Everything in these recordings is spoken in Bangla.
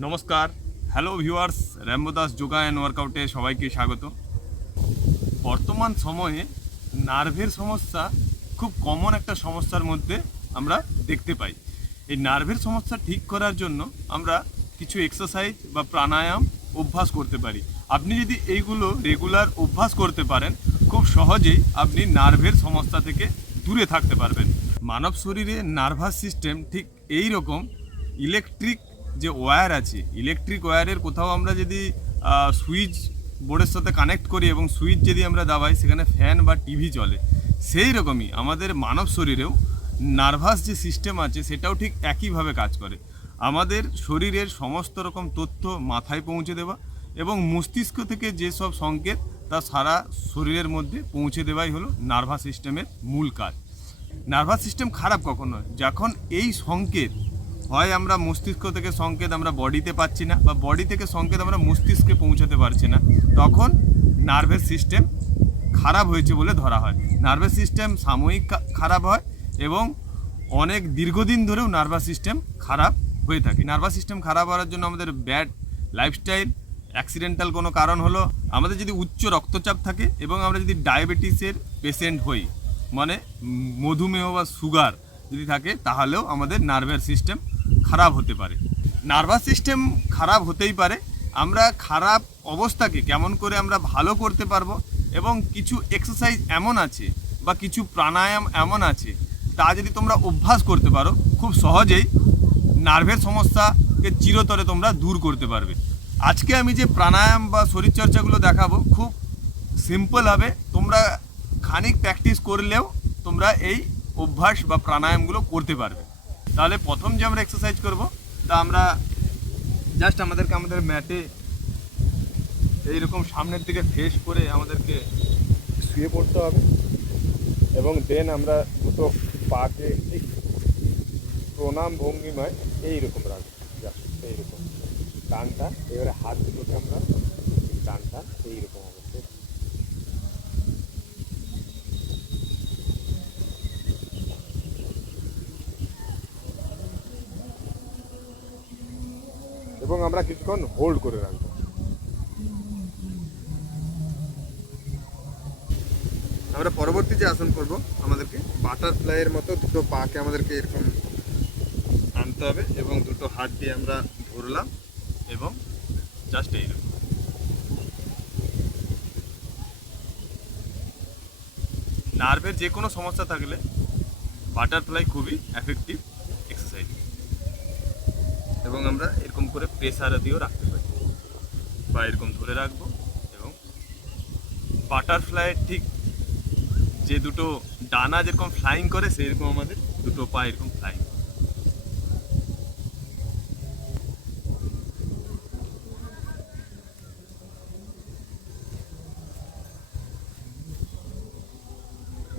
নমস্কার। হ্যালো ভিউয়ার্স র্যাম্বোদাস যোগা অ্যান্ড ওয়ার্কআউটে সবাইকে স্বাগত। বর্তমান সময়ে নার্ভের সমস্যা খুব কমন একটা সমস্যার মধ্যে আমরা দেখতে পাই। এই নার্ভের সমস্যা ঠিক করার জন্য আমরা কিছু এক্সারসাইজ বা প্রাণায়াম অভ্যাস করতে পারি। আপনি যদি এইগুলো রেগুলার অভ্যাস করতে পারেন, খুব সহজেই আপনি নার্ভের সমস্যা থেকে দূরে থাকতে পারবেন। মানব শরীরে নার্ভাস সিস্টেম ঠিক এই রকম ইলেকট্রিক যে ওয়্যার আছে ইলেকট্রিক ওয়্যারের কোথাও আমরা যদি সুইচ বোর্ডের সাথে কানেক্ট করি এবং সুইচ যদি আমরা দাবাই, সেখানে ফ্যান বা টিভি চলে। সেই রকমই আমাদের মানব শরীরেও নার্ভাস যে সিস্টেম আছে, সেটাও ঠিক একইভাবে কাজ করে। আমাদের শরীরের সমস্ত রকম তথ্য মাথায় পৌঁছে দেওয়া এবং মস্তিষ্ক থেকে যেসব সংকেত, তা সারা শরীরের মধ্যে পৌঁছে দেওয়াই হলো নার্ভাস সিস্টেমের মূল কাজ। নার্ভাস সিস্টেম খারাপ কখন হয় যখন এই সংকেত হয় আমরা মস্তিষ্ক থেকে সংকেত আমরা বডিতে পাচ্ছি না বা বডি থেকে সংকেত আমরা মস্তিষ্কে পৌঁছাতে পারছি না। তখন নার্ভের সিস্টেম খারাপ হয়েছে বলে ধরা হয়। নার্ভাস সিস্টেম সাময়িক খারাপ হয় এবং অনেক দীর্ঘদিন ধরেও নার্ভাস সিস্টেম খারাপ হয়ে থাকে। নার্ভাস সিস্টেম খারাপ হওয়ার জন্য আমাদের ব্যাড লাইফস্টাইল অ্যাক্সিডেন্টাল কোনো কারণ হলো আমাদের যদি উচ্চ রক্তচাপ থাকে এবং আমরা যদি ডায়াবেটিসের পেশেন্ট হই মানে মধুমেহ বা সুগার যদি থাকে, তাহলেও আমাদের নার্ভের সিস্টেম খারাপ হতে পারে। নার্ভাস সিস্টেম খারাপ হতেই পারে। আমরা খারাপ অবস্থাকে কেমন করে আমরা ভালো করতে পারব এবং কিছু এক্সারসাইজ এমন আছে বা কিছু প্রাণায়াম এমন আছে, তা যদি তোমরা অভ্যাস করতে পারো, খুব সহজেই নার্ভের সমস্যাকে চিরতরে তোমরা দূর করতে পারবে। আজকে আমি যে প্রাণায়াম বা শরীরচর্চাগুলো দেখাবো, খুব সিম্পল হবে তোমরা খানিক প্র্যাকটিস করলেও তোমরা এই অভ্যাস বা প্রাণায়ামগুলো করতে পারবে। তাহলে প্রথম যে আমরা এক্সারসাইজ করব, তা আমরা জাস্ট আমাদেরকে আমাদের ম্যাটে এইরকম সামনের দিকে ফেস করে আমাদেরকে শুয়ে পড়তে হবে এবং দেন আমরা দুটো পাকে প্রণাম ভঙ্গিমায় এইরকম রাখব জাস্ট এইরকম। ডানটা, এবারে হাত দুটোকে আমরা ডানটা এইরকম অবস্থায় আমরা কিছুক্ষণ হোল্ড করে রাখব। আমরা পরবর্তী যে আসন করব, আমাদেরকে বাটারফ্লাইয়ের মতো দুটো পাকে আমাদেরকে এরকম আনতে হবে এবং দুটো হাত দিয়ে আমরা ধরলাম এবং জাস্ট এইরকম নার্ভের যে কোনো সমস্যা থাকলে বাটারফ্লাই খুবই এফেক্টিভ এবং আমরা এরকম করে প্রেসার দিয়েও রাখতে পারি। বা এরকম ধরে রাখব এবং বাটারফ্লাইয়ের ঠিক যে দুটো ডানা যেরকম ফ্লাইং করে, সেরকম আমাদের দুটো পা এরকম ফ্লাইং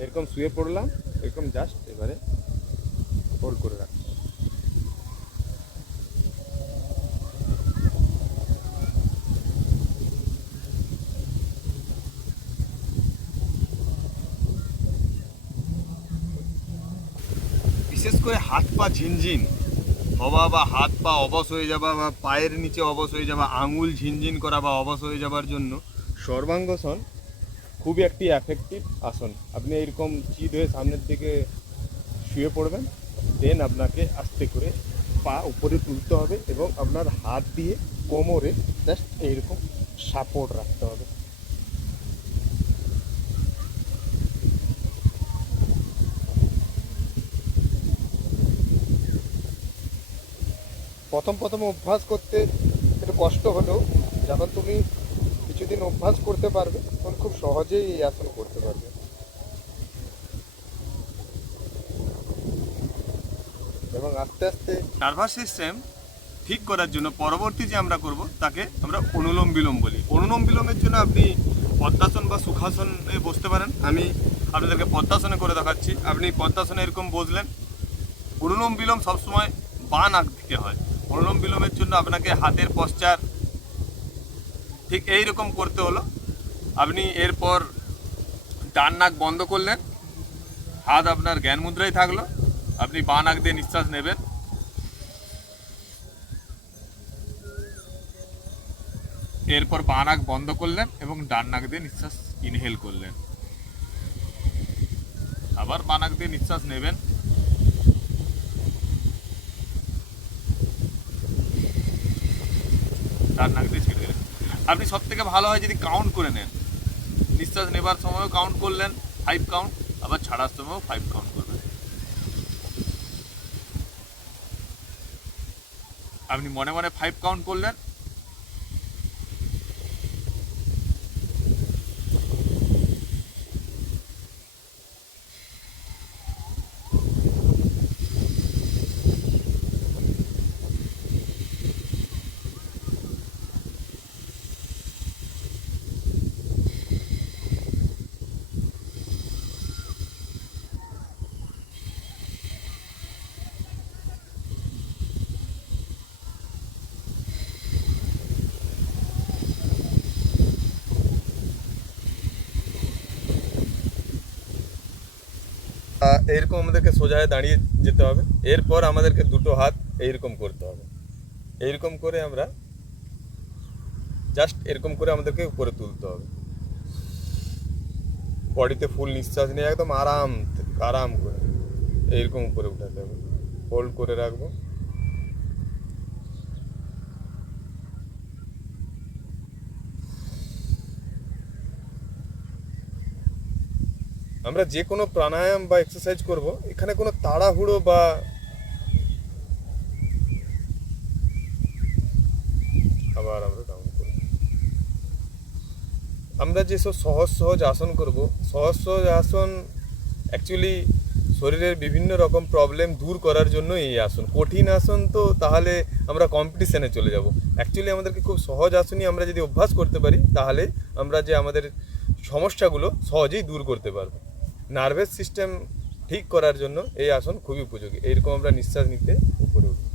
এরকম শুয়ে পড়লাম, এরকম জাস্ট এবারে হোল্ড করে রাখ পা ঝিনঝিন। হওয়া বা হাত পা অবশ হয়ে যাওয়া বা পায়ের নিচে অবশ হয়ে যাওয়া, আঙুল ঝিনঝিন করা বা অবশ হয়ে যাওয়ার জন্য সর্বাঙ্গসন খুবই একটি এফেক্টিভ আসন। আপনি এরকম চিত হয়ে সামনের দিকে শুয়ে পড়বেন দেন আপনাকে আস্তে করে পা উপরে তুলতে হবে এবং আপনার হাত দিয়ে কোমরে জাস্ট এইরকম সাপোর্ট রাখতে হবে। প্রথম প্রথম অভ্যাস করতে একটু কষ্ট হলেও যখন তুমি কিছুদিন অভ্যাস করতে পারবে, তখন খুব সহজেই এই আসন করতে পারবে। এবং আস্তে আস্তে নার্ভাস সিস্টেম ঠিক করার জন্য পরবর্তী যে আমরা করব, তাকে আমরা অনুলোম বিলোম বলি। অনুলোম বিলোমের জন্য আপনি পদ্মাসন বা সুখাসনে বসতে পারেন। আমি আপনাদেরকে পদ্মাসনে করে দেখাচ্ছি। আপনি পদ্মাসনে এরকম বসলেন। অনুলোম বিলোম সবসময় বাঁ নাক দিকে হয়। অনুলোম বিলোমের জন্য আপনাকে হাতের পশ্চার ঠিক এই রকম করতে হলো। আপনি এরপর ডান নাক বন্ধ করলেন। হাত আপনার জ্ঞান মুদ্রায় থাকল। আপনি বাঁ নাক দিয়ে নিঃশ্বাস নেবেন। এরপর বাঁ নাক বন্ধ করলেন এবং ডান নাক দিয়ে নিঃশ্বাস ইনহেল করলেন। আবার বাঁ নাক দিয়ে নিঃশ্বাস নেবেন। ডান নাক দিয়ে ছেড়ে দিলেন। আপনি সব থেকে ভালো হয় যদি কাউন্ট করে নেন। নিঃশ্বাস নেবার সময়ও কাউন্ট করলেন ফাইভ কাউন্ট আবার ছাড়ার সময়ও ফাইভ কাউন্ট করবেন আপনি মনে মনে ফাইভ কাউন্ট করলেন আহ, এইরকম আমাদেরকে সোজায় দাঁড়িয়ে যেতে হবে। এরপর আমাদেরকে দুটো হাত এইরকম করতে হবে। এইরকম করে আমরা জাস্ট এরকম করে আমাদেরকে উপরে তুলতে হবে। বডিতে ফুল নিঃশ্বাস নিয়ে একদম আরাম আরাম করে এইরকম উপরে উঠাতে হবে। হোল্ড করে রাখব। আমরা যে কোনো প্রাণায়াম বা এক্সারসাইজ করব, এখানে কোনো তাড়াহুড়ো বা আবার আমরা ডাউন করব। আমরা যেসব সহজ সহজ আসন করব, সহজ সহজ আসন অ্যাকচুয়ালি শরীরের বিভিন্ন রকম প্রবলেম দূর করার জন্য এই আসন। কঠিন আসন তো তাহলে আমরা কম্পিটিশানে চলে যাব। অ্যাকচুয়ালি আমাদেরকে খুব সহজ আসনই আমরা যদি অভ্যাস করতে পারি, তাহলে আমরা যে আমাদের সমস্যাগুলো সহজেই দূর করতে পারব। নার্ভাস সিস্টেম ঠিক করার জন্য এই আসন খুবই উপযোগী। এইরকম আমরা নিঃশ্বাস নিতে উপরে উঠব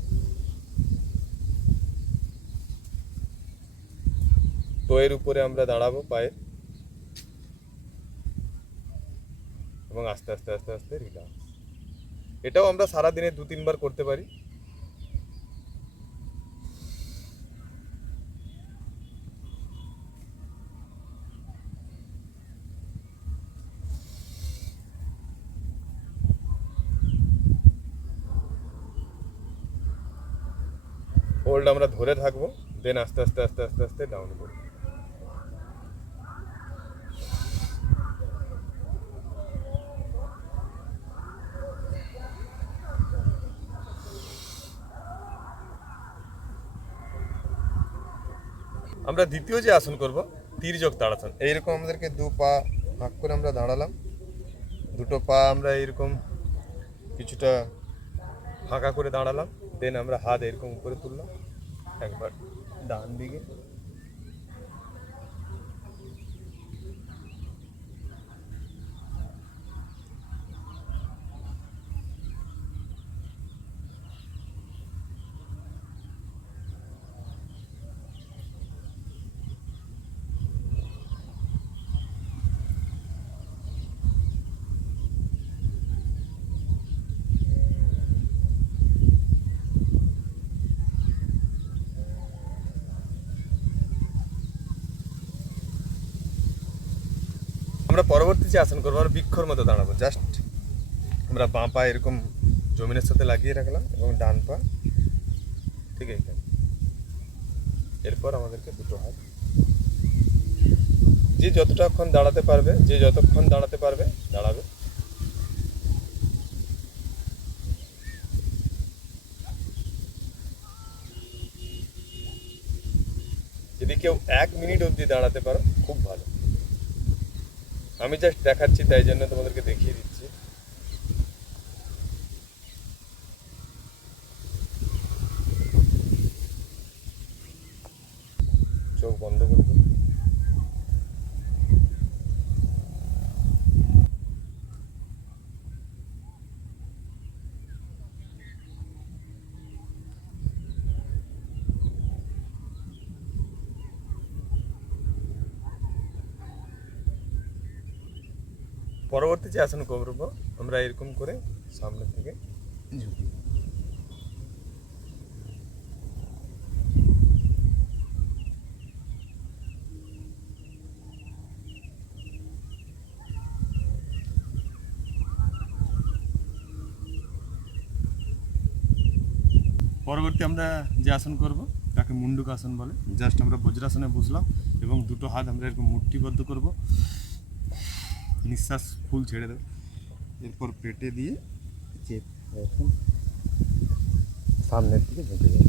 তো এর উপরে আমরা দাঁড়াবো পায়ে এবং আস্তে আস্তে আস্তে আস্তে রিলাক্স এটাও আমরা সারাদিনে দু তিনবার করতে পারি। হোল্ড আমরা ধরে থাকব দেন আস্তে আস্তে আস্তে আস্তে আস্তে ডাউন করব। আমরা দ্বিতীয় যে আসন করব, তির্যক তাড়াসন এইরকম আমাদেরকে দু পা ভাগ করে আমরা দাঁড়ালাম। দুটো পা আমরা এইরকম কিছুটা ফাঁকা করে দাঁড়ালাম। দেন আমরা হাত এরকম উপরে তুললাম। একবার ডান দিকে আমরা পরবর্তী যে আসন করব, আমরা বৃক্ষর মতো দাঁড়াবো। জাস্ট আমরা বাঁ পা এরকম জমিনের সাথে লাগিয়ে রাখলাম এবং ডান পা ঠিক এইখানে। এরপর আমাদেরকে দুটো হাত। যে যতটাক্ষণ দাঁড়াতে পারবে, যে যতক্ষণ দাঁড়াতে পারবে, দাঁড়াবে। যদি কেউ এক মিনিট অবধি দাঁড়াতে পারো, খুব ভালো। আমি জাস্ট দেখাচ্ছি তাই জন্য তোমাদেরকে দেখিয়ে দিচ্ছি। চোখ বন্ধ করব? করতে যে আসন করব, আমরা এরকম করে সামনে থেকে। ঝুঁকি পরবর্তী আমরা যে আসন করব, তাকে মুন্ডুক আসন বলে। জাস্ট আমরা বজ্রাসনে বসলাম এবং দুটো হাত আমরা এরকম মূর্তিবদ্ধ করব। নিঃশ্বাস ফুল ছেড়ে দেবো এরপর পেটে দিয়ে চেপ সামনের দিকে ঝুঁকে যাবে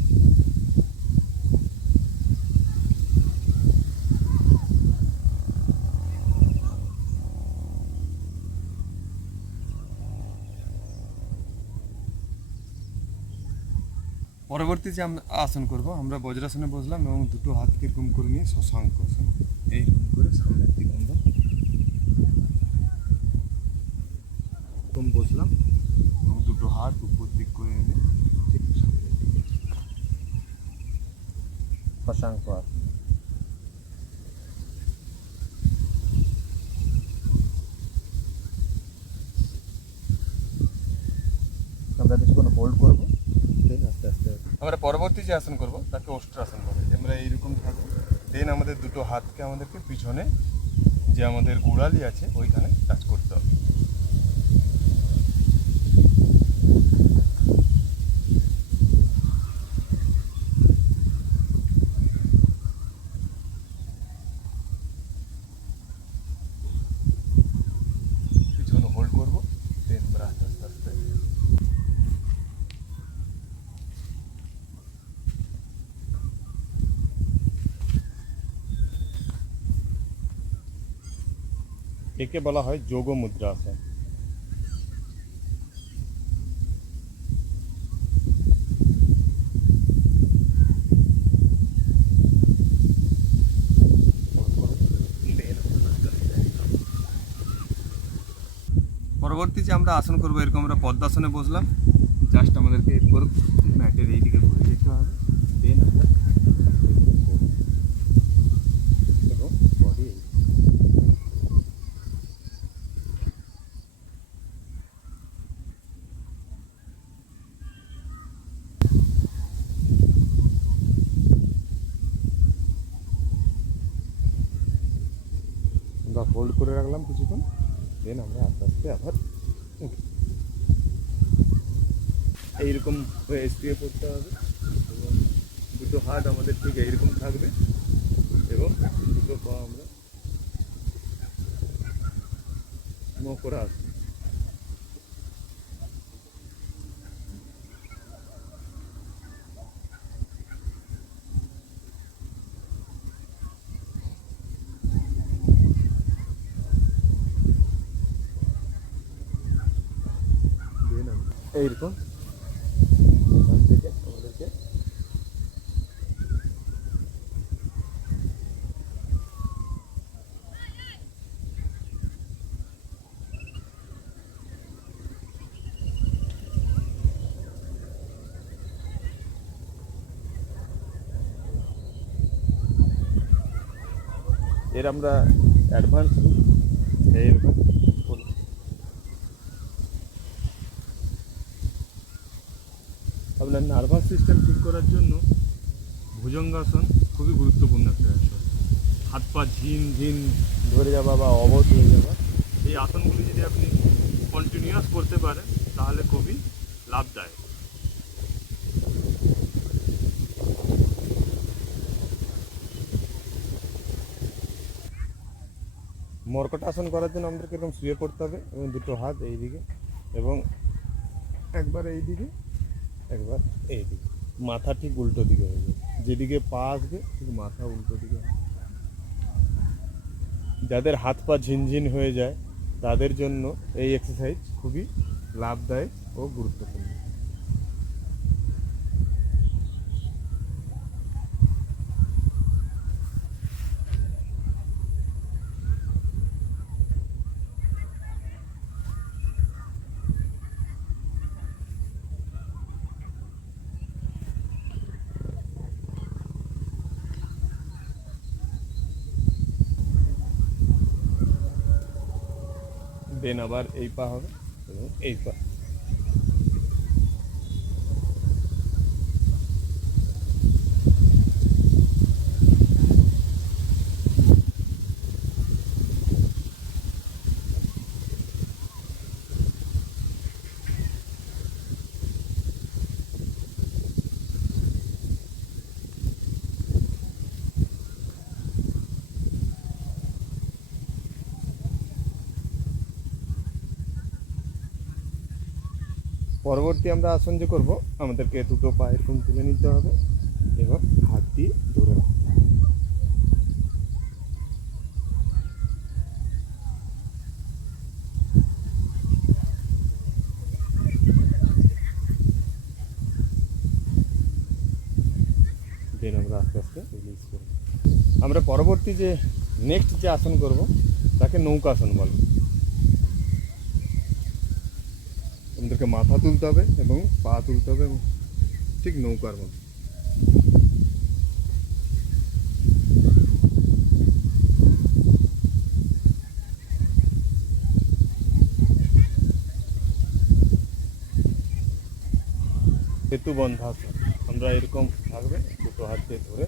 পরবর্তী যে আমরা আসন করব, আমরা বজ্রাসনে বসলাম এবং দুটো হাত কীরকম করে নিয়ে শশাঙ্ক আসন। এইরকম করে সামনের দিকে আমরা এরকম বসলাম। এবং দুটো হাত উপর দিক করে এনে ঠিক শশাঙ্ক আমরা কিছুক্ষণ হোল্ড করব দেন আস্তে আস্তে আমরা পরবর্তী যে আসন করব তাকে অষ্ট্রাসন বলে। আমরা এইরকম থাকব। দেন আমাদের দুটো হাতকে আমাদেরকে পিছনে যে আমাদের গোড়ালি আছে ওইখানে টাচ করতে হবে পিছনে হোল্ড করব দেন আমরা আস্তে আস্তে আস্তে একে বলা হয় যোগ মুদ্রা আসন পরবর্তী যে আমরা আসন করব, এরকম আমরা পদ্মাসনে বসলাম। জাস্ট আমাদেরকে ম্যাটের এইদিকে ঘুরে যেতে হবে। দেন আমরা এবং বডি আমরা হোল্ড করে রাখলাম কিছুক্ষণ। দেন আমরা আস্তে আস্তে আবার। এইরকম হয়ে স্প্রে পড়তে হবে। এবং দুটো হাত আমাদের ঠিক এইরকম থাকবে। এবং দুটো পা আমরা মকরা করে আসব দিয়ে নাম এইরকম এখান থেকে আমাদেরকে এর আমরা অ্যাডভান্স এইরকম করব। আপনার নার্ভাস সিস্টেম ঠিক করার জন্য ভুজঙ্গাসন খুবই গুরুত্বপূর্ণ একটা আসন হাত পা ঝিন ঝিন ধরে যাওয়া বা অবধ হয়ে যাওয়া, এই আসনগুলি যদি আপনি কন্টিনিউয়াস করতে পারেন, তাহলে খুবই লাভদায়ক। মর্কট আসন করার জন্য আমাদেরকে এরকম শুয়ে পড়তে হবে এবং দুটো হাত এইদিকে এবং একবার এইদিকে একবার এই দিকে মাথা ঠিক উল্টো দিকে হয়ে যাবে। যেদিকে পা আসবে, ঠিক মাথা উল্টো দিকে। যাদের হাত পা ঝিনঝিন হয়ে যায়, তাদের জন্য এই এক্সারসাইজ খুবই লাভদায়ক ও গুরুত্বপূর্ণ। দেন আবার এই পা হবে এবং এই পা পরবর্তী আমরা আসন যে করব, আমাদেরকে দুটো পা এরকম তুলে নিতে হবে এবং হাত দিয়ে ধরে রাখতে হবে। আমরা আস্তে আস্তে আমরা পরবর্তী যে নেক্সট যে আসন করব, তাকে নৌকাসন বলে আমাদেরকে মাথা তুলতে হবে এবং পা তুলতে হবে এবং ঠিক নৌকার মতো। সেতু বন্ধাসন আমরা এরকম থাকবে, দুটো হাত দিয়ে ধরে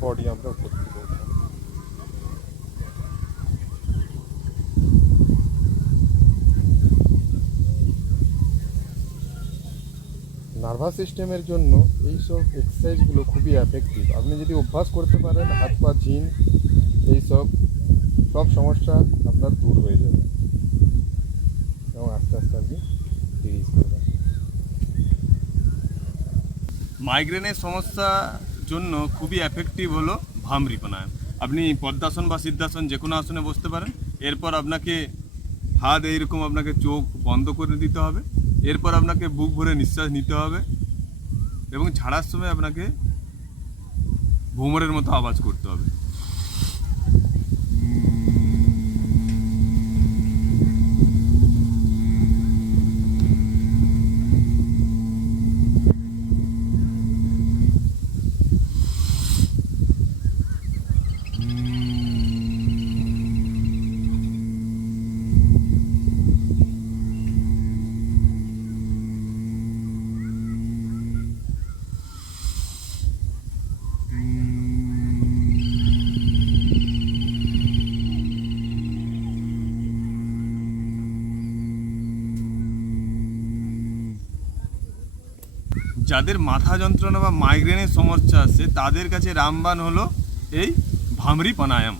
বডি আমরা উপর নার্ভাস সিস্টেমের জন্য এই সব এক্সারসাইজগুলো খুবই এফেক্টিভ আপনি যদি অভ্যাস করতে পারেন, হাত, পা ঝিন এইসব, সব সমস্যা আপনার দূর হয়ে যাবে। এবং আস্তে আস্তে আপনি রিলিজ করবেন মাইগ্রেনের সমস্যার জন্য খুবই এফেক্টিভ হলো ভামরি প্রাণায়াম আপনি পদ্মাসন বা সিদ্ধাসন যে কোনো আসনে বসতে পারেন। এরপর আপনাকে হাত এইরকম আপনাকে চোখ বন্ধ করে দিতে হবে। এরপর আপনাকে বুক ভরে নিঃশ্বাস নিতে হবে এবং ছাড়ার সময় আপনাকে ভোমরের মতো আওয়াজ করতে হবে। যাদের মাথা যন্ত্রণা বা মাইগ্রেনের সমস্যা আছে তাদের কাছে রামবান হলো এই ভামরি প্রাণায়াম।